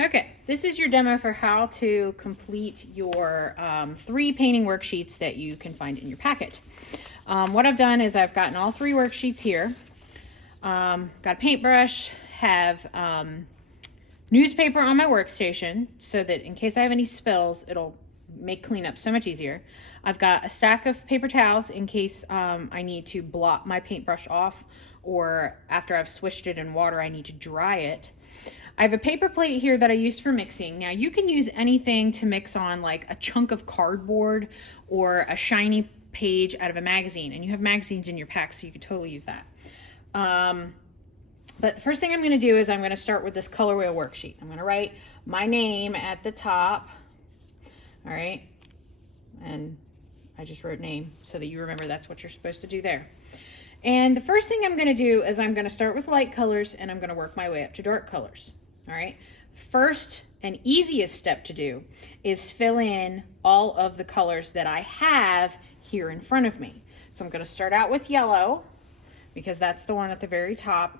Okay, this is your demo for how to complete your 3 painting worksheets that you can find in your packet. What I've done is I've gotten all 3 worksheets here. Got a paintbrush, have newspaper on my workstation so that in case I have any spills, it'll make cleanup so much easier. I've got a stack of paper towels in case I need to blot my paintbrush off, or after I've swished it in water, I need to dry it. I have a paper plate here that I used for mixing. Now you can use anything to mix on, like a chunk of cardboard or a shiny page out of a magazine, and you have magazines in your pack, so you could totally use that. But the first thing I'm going to do is I'm going to start with this color wheel worksheet. I'm going to write my name at the top. All right. And I just wrote name so that you remember that's what you're supposed to do there. And the first thing I'm going to do is I'm going to start with light colors and I'm going to work my way up to dark colors. All right. First and easiest step to do is fill in all of the colors that I have here in front of me. So I'm going to start out with yellow because that's the one at the very top,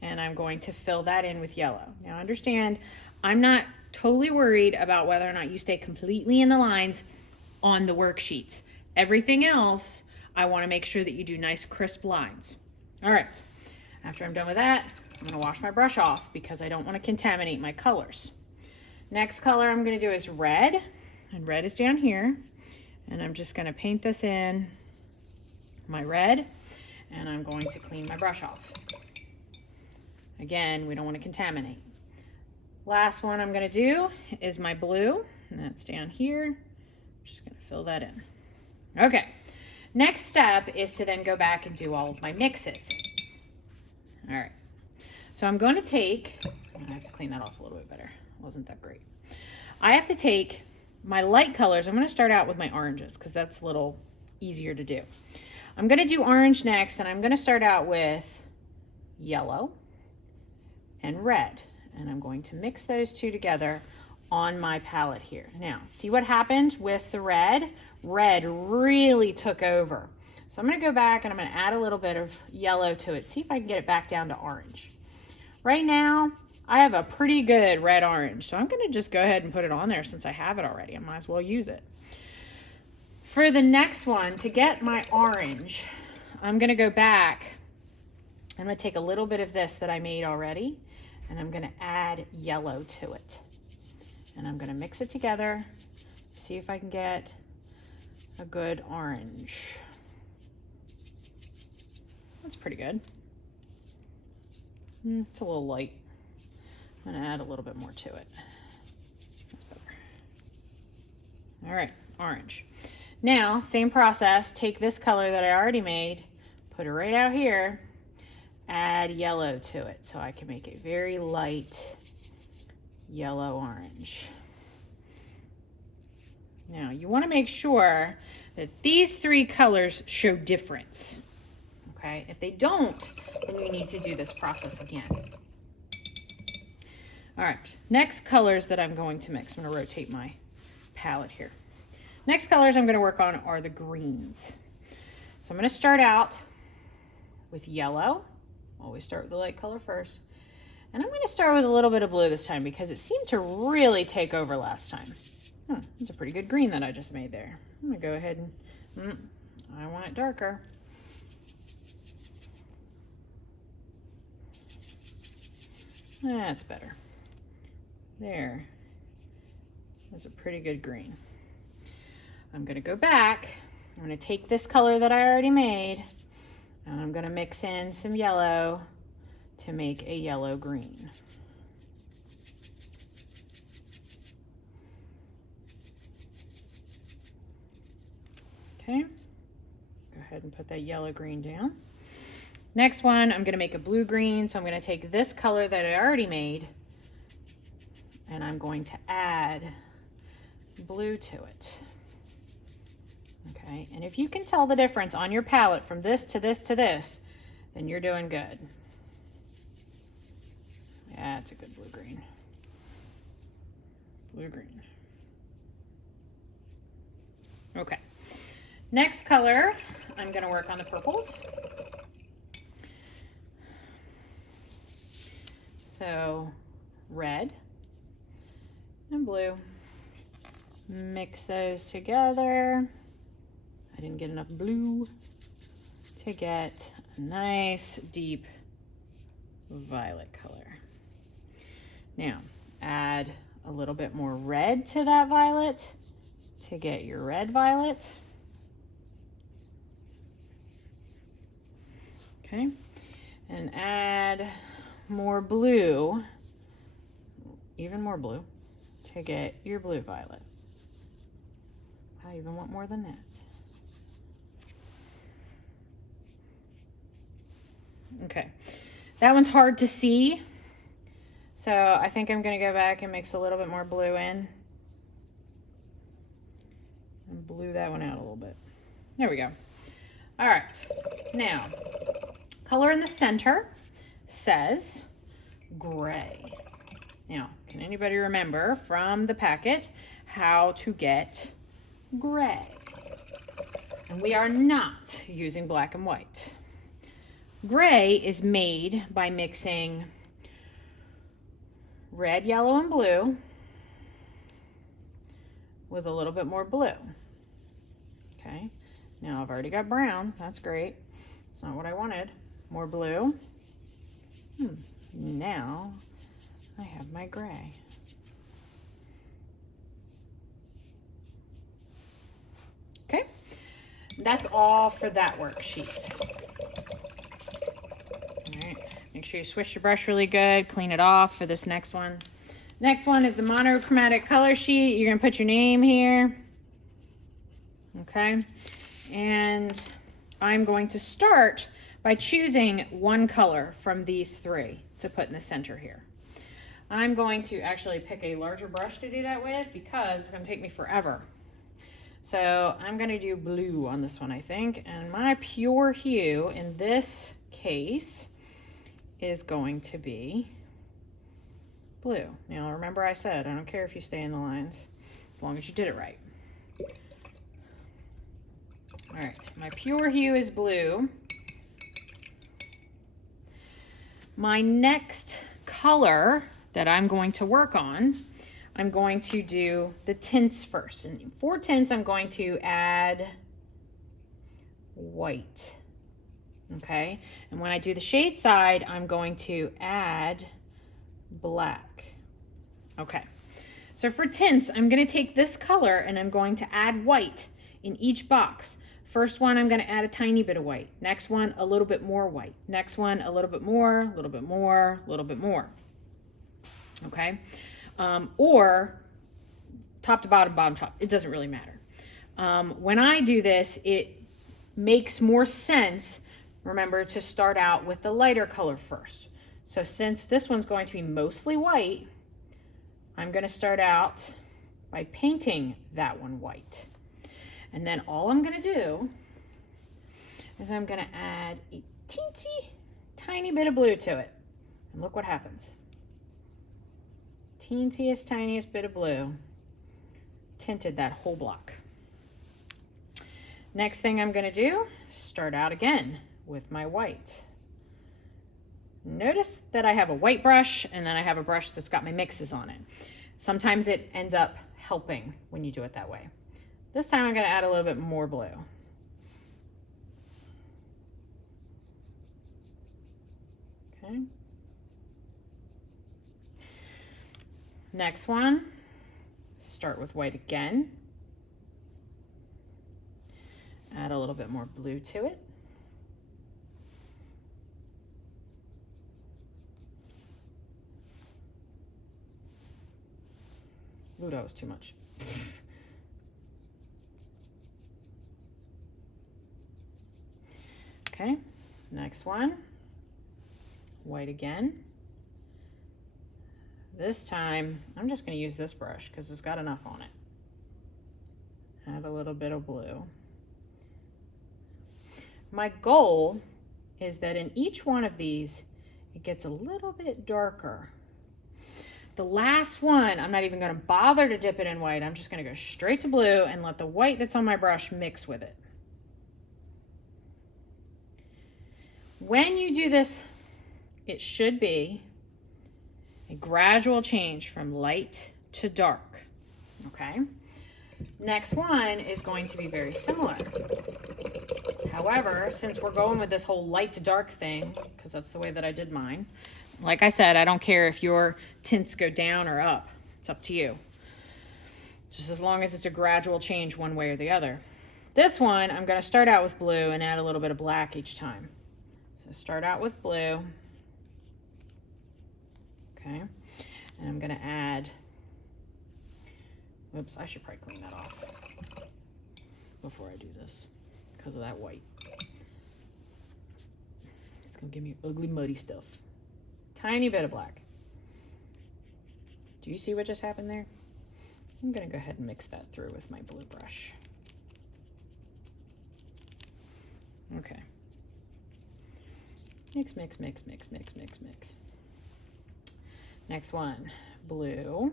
and I'm going to fill that in with yellow. Now understand, I'm not totally worried about whether or not you stay completely in the lines on the worksheets. Everything else, I want to make sure that you do nice crisp lines. All right, after I'm done with that, I'm going to wash my brush off because I don't want to contaminate my colors. Next color I'm going to do is red, and red is down here, and I'm just going to paint this in my red, and I'm going to clean my brush off. Again, we don't want to contaminate. Last one I'm going to do is my blue, and that's down here. I'm just going to fill that in. Okay, next step is to then go back and do all of my mixes. All right, so I'm going to take, I have to clean that off a little bit better. It wasn't that great. I have to take my light colors. I'm going to start out with my oranges because that's a little easier to do. I'm going to do orange next, and I'm going to start out with yellow and red, and I'm going to mix those two together on my palette here. Now, see what happened with the red? Red really took over. So I'm going to go back and I'm going to add a little bit of yellow to it, see if I can get it back down to orange. Right now, I have a pretty good red-orange, so I'm going to just go ahead and put it on there since I have it already. I might as well use it. For the next one, to get my orange, I'm going to go back. I'm going to take a little bit of this that I made already, and I'm going to add yellow to it. And I'm going to mix it together, see if I can get a good orange. That's pretty good. It's a little light. I'm going to add a little bit more to it. That's better. All right, orange. Now, same process, take this color that I already made, put it right out here, add yellow to it so I can make a very light yellow-orange. Now, you want to make sure that these 3 colors show difference, okay? If they don't, then you need to do this process again. All right, next colors that I'm going to mix. I'm going to rotate my palette here. Next colors I'm going to work on are the greens. So I'm going to start out with yellow. Always start with the light color first. And I'm going to start with a little bit of blue this time because it seemed to really take over last time. That's a pretty good green that I just made there. I'm going to go ahead and, I want it darker. That's better. There. That's a pretty good green. I'm going to go back. I'm going to take this color that I already made, and I'm going to mix in some yellow to make a yellow-green. Okay, go ahead and put that yellow-green down. Next one, I'm going to make a blue-green, so I'm going to take this color that I already made, and I'm going to add blue to it. Okay, and if you can tell the difference on your palette from this to this to this, then you're doing good. Yeah, it's a good blue-green. Blue-green. Okay, next color, I'm going to work on the purples. So red, and blue. Mix those together. I didn't get enough blue to get a nice deep violet color. Now add a little bit more red to that violet to get your red violet. Okay, and add more blue, even more blue, to get your blue violet. I even want more than that. Okay, that one's hard to see, so I think I'm gonna go back and mix a little bit more blue in and blue that one out a little bit. There we go. All right, now color in the center says gray. Now, can anybody remember from the packet how to get gray? And we are not using black and white. Gray is made by mixing red, yellow, and blue with a little bit more blue. Okay, now I've already got brown. That's great. It's not what I wanted. More blue. Now I have my gray. Okay, that's all for that worksheet. All right, make sure you swish your brush really good, clean it off for this next one. Next one is the monochromatic color sheet. You're gonna put your name here. Okay, and I'm going to start by choosing one color from these three to put in the center here. I'm going to actually pick a larger brush to do that with because it's gonna take me forever. So I'm gonna do blue on this one, I think, and my pure hue in this case is going to be blue. Now remember I said, I don't care if you stay in the lines, as long as you did it right. All right, my pure hue is blue. My next color that I'm going to work on, I'm going to do the tints first. And for tints, I'm going to add white, okay? And when I do the shade side, I'm going to add black. Okay, so for tints, I'm gonna take this color and I'm going to add white in each box. First one, I'm gonna add a tiny bit of white. Next one, a little bit more white. Next one, a little bit more, a little bit more, a little bit more. Okay, or top to bottom, bottom top, it doesn't really matter. When I do this, it makes more sense, remember, to start out with the lighter color first. So since this one's going to be mostly white, I'm gonna start out by painting that one white. And then all I'm gonna do is I'm gonna add a teensy tiny bit of blue to it. And look what happens. Teensiest, tiniest bit of blue tinted that whole block. Next thing I'm gonna do, start out again with my white. Notice that I have a white brush and then I have a brush that's got my mixes on it. Sometimes it ends up helping when you do it that way. This time I'm gonna add a little bit more blue. Okay. Next one, start with white again. Add a little bit more blue to it. Ooh, that was too much. Okay, next one, white again. This time, I'm just gonna use this brush because it's got enough on it. Add a little bit of blue. My goal is that in each one of these, it gets a little bit darker. The last one, I'm not even gonna bother to dip it in white. I'm just gonna go straight to blue and let the white that's on my brush mix with it. When you do this, it should be a gradual change from light to dark, okay? Next one is going to be very similar. However, since we're going with this whole light to dark thing, because that's the way that I did mine, like I said, I don't care if your tints go down or up. It's up to you. Just as long as it's a gradual change one way or the other. This one, I'm going to start out with blue and add a little bit of black each time. So start out with blue. Okay. And I'm going to add, oops, I should probably clean that off before I do this because of that white. It's going to give me ugly, muddy stuff. Tiny bit of black. Do you see what just happened there? I'm going to go ahead and mix that through with my blue brush. Okay. Mix, mix, mix, mix, mix, mix, mix. Next one, blue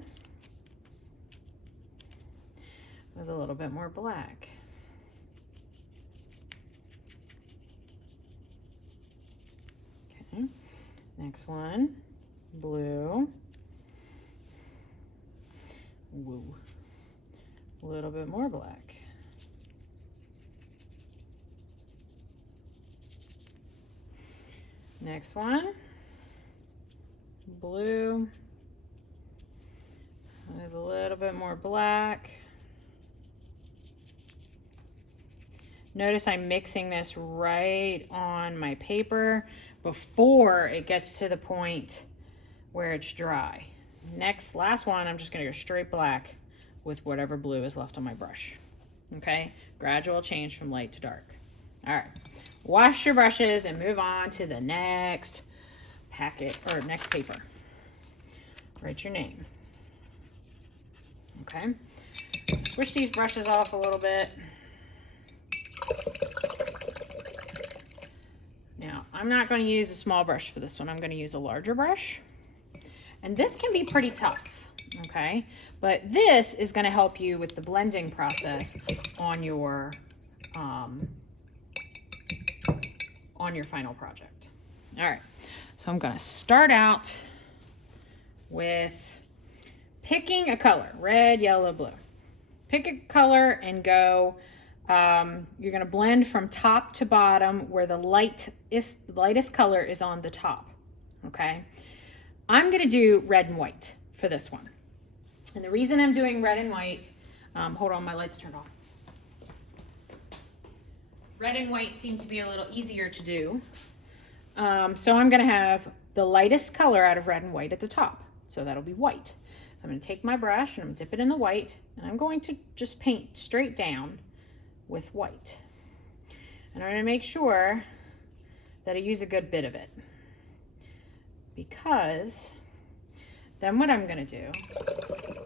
with a little bit more black. Okay. Next one, blue. Woo. A little bit more black. Next one, blue with a little bit more black. Notice I'm mixing this right on my paper before it gets to the point where it's dry. Next, last one, I'm just gonna go straight black with whatever blue is left on my brush. Okay, gradual change from light to dark. All right, wash your brushes and move on to the next packet or next paper. Write your name. Okay, switch these brushes off a little bit. Now, I'm not going to use a small brush for this one. I'm going to use a larger brush. And this can be pretty tough, okay? But this is going to help you with the blending process on your final project. All right, so I'm going to start out with picking a color, red, yellow, blue. Pick a color and go, you're going to blend from top to bottom where the lightest color is on the top, okay? I'm going to do red and white for this one. And the reason I'm doing red and white, hold on, my light's turned off. Red and white seem to be a little easier to do. So I'm going to have the lightest color out of red and white at the top. So that'll be white. So I'm going to take my brush and I'm going to dip it in the white. And I'm going to just paint straight down with white. And I'm going to make sure that I use a good bit of it. Because then what I'm going to do,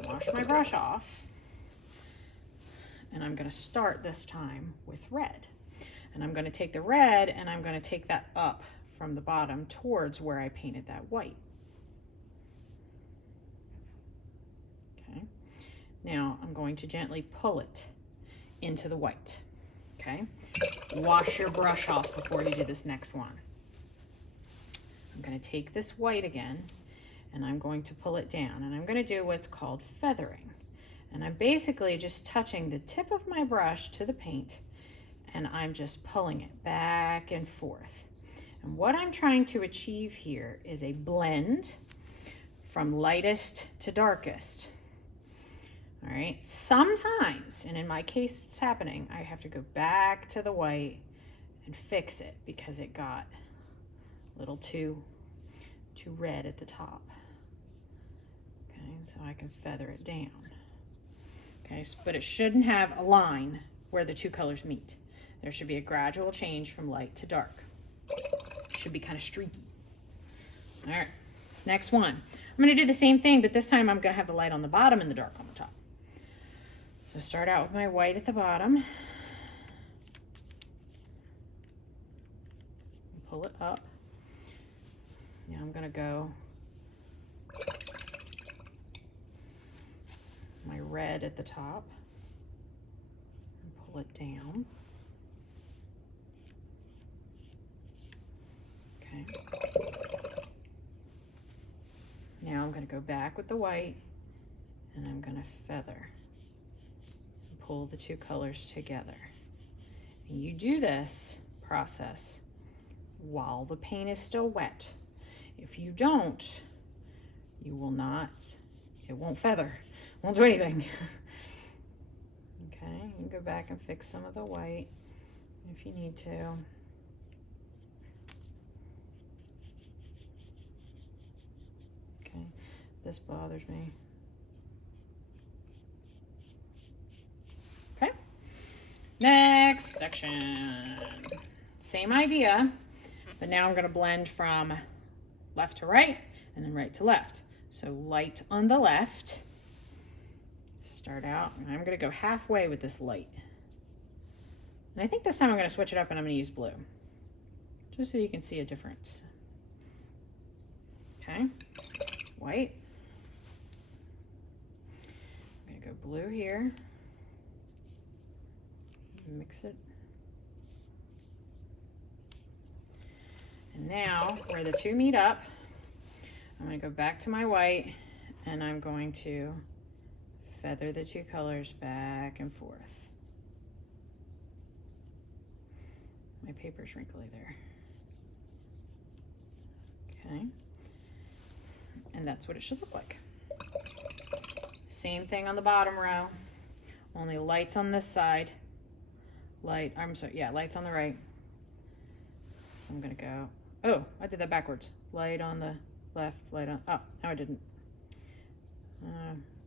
wash my brush off. And I'm going to start this time with red. And I'm going to take the red and I'm going to take that up from the bottom towards where I painted that white. Okay. Now I'm going to gently pull it into the white. Okay. Wash your brush off before you do this next one. I'm going to take this white again and I'm going to pull it down and I'm going to do what's called feathering. And I'm basically just touching the tip of my brush to the paint and I'm just pulling it back and forth. And what I'm trying to achieve here is a blend from lightest to darkest. All right, sometimes, and in my case it's happening, I have to go back to the white and fix it because it got a little too red at the top. Okay, so I can feather it down. Okay, but it shouldn't have a line where the two colors meet. There should be a gradual change from light to dark. It should be kind of streaky. All right, next one. I'm going to do the same thing, but this time I'm going to have the light on the bottom and the dark on the top. So start out with my white at the bottom. Pull it up. Now I'm going to go my red at the top and pull it down. Okay. Now I'm going to go back with the white and I'm gonna feather. Pull the two colors together. And you do this process while the paint is still wet. If you don't, you will not, it won't feather, won't do anything. Okay, you can go back and fix some of the white if you need to. Okay, this bothers me. Okay, next section. Same idea, but now I'm gonna blend from left to right and then right to left. So light on the left. Start out, and I'm gonna go halfway with this light. And I think this time I'm gonna switch it up and I'm gonna use blue, just so you can see a difference. Okay, white. I'm gonna go blue here. Mix it. And now, where the two meet up, I'm gonna go back to my white and I'm going to feather the two colors back and forth. My paper's wrinkly there. Okay. And that's what it should look like. Same thing on the bottom row, only lights on this side. Lights on the right. So I'm gonna go, oh, I did that backwards. Light on the left, light on, oh, no I didn't.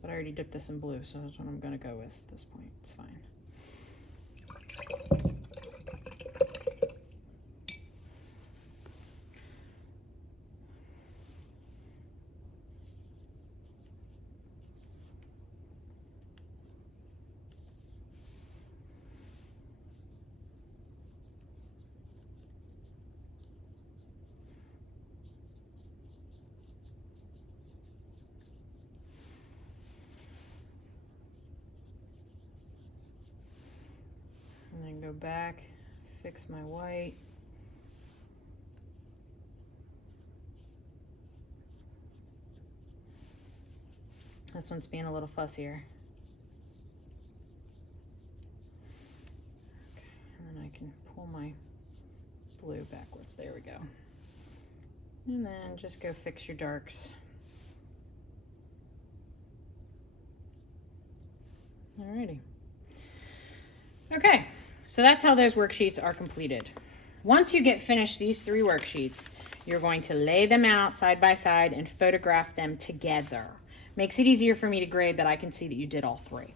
But I already dipped this in blue, so that's what I'm gonna go with at this point. It's fine. And then go back, fix my white. This one's being a little fussier. Okay, and then I can pull my blue backwards. There we go. And then just go fix your darks. Alrighty. Okay, so that's how those worksheets are completed. Once you get finished these 3 worksheets, you're going to lay them out side by side and photograph them together. Makes it easier for me to grade that I can see that you did all 3.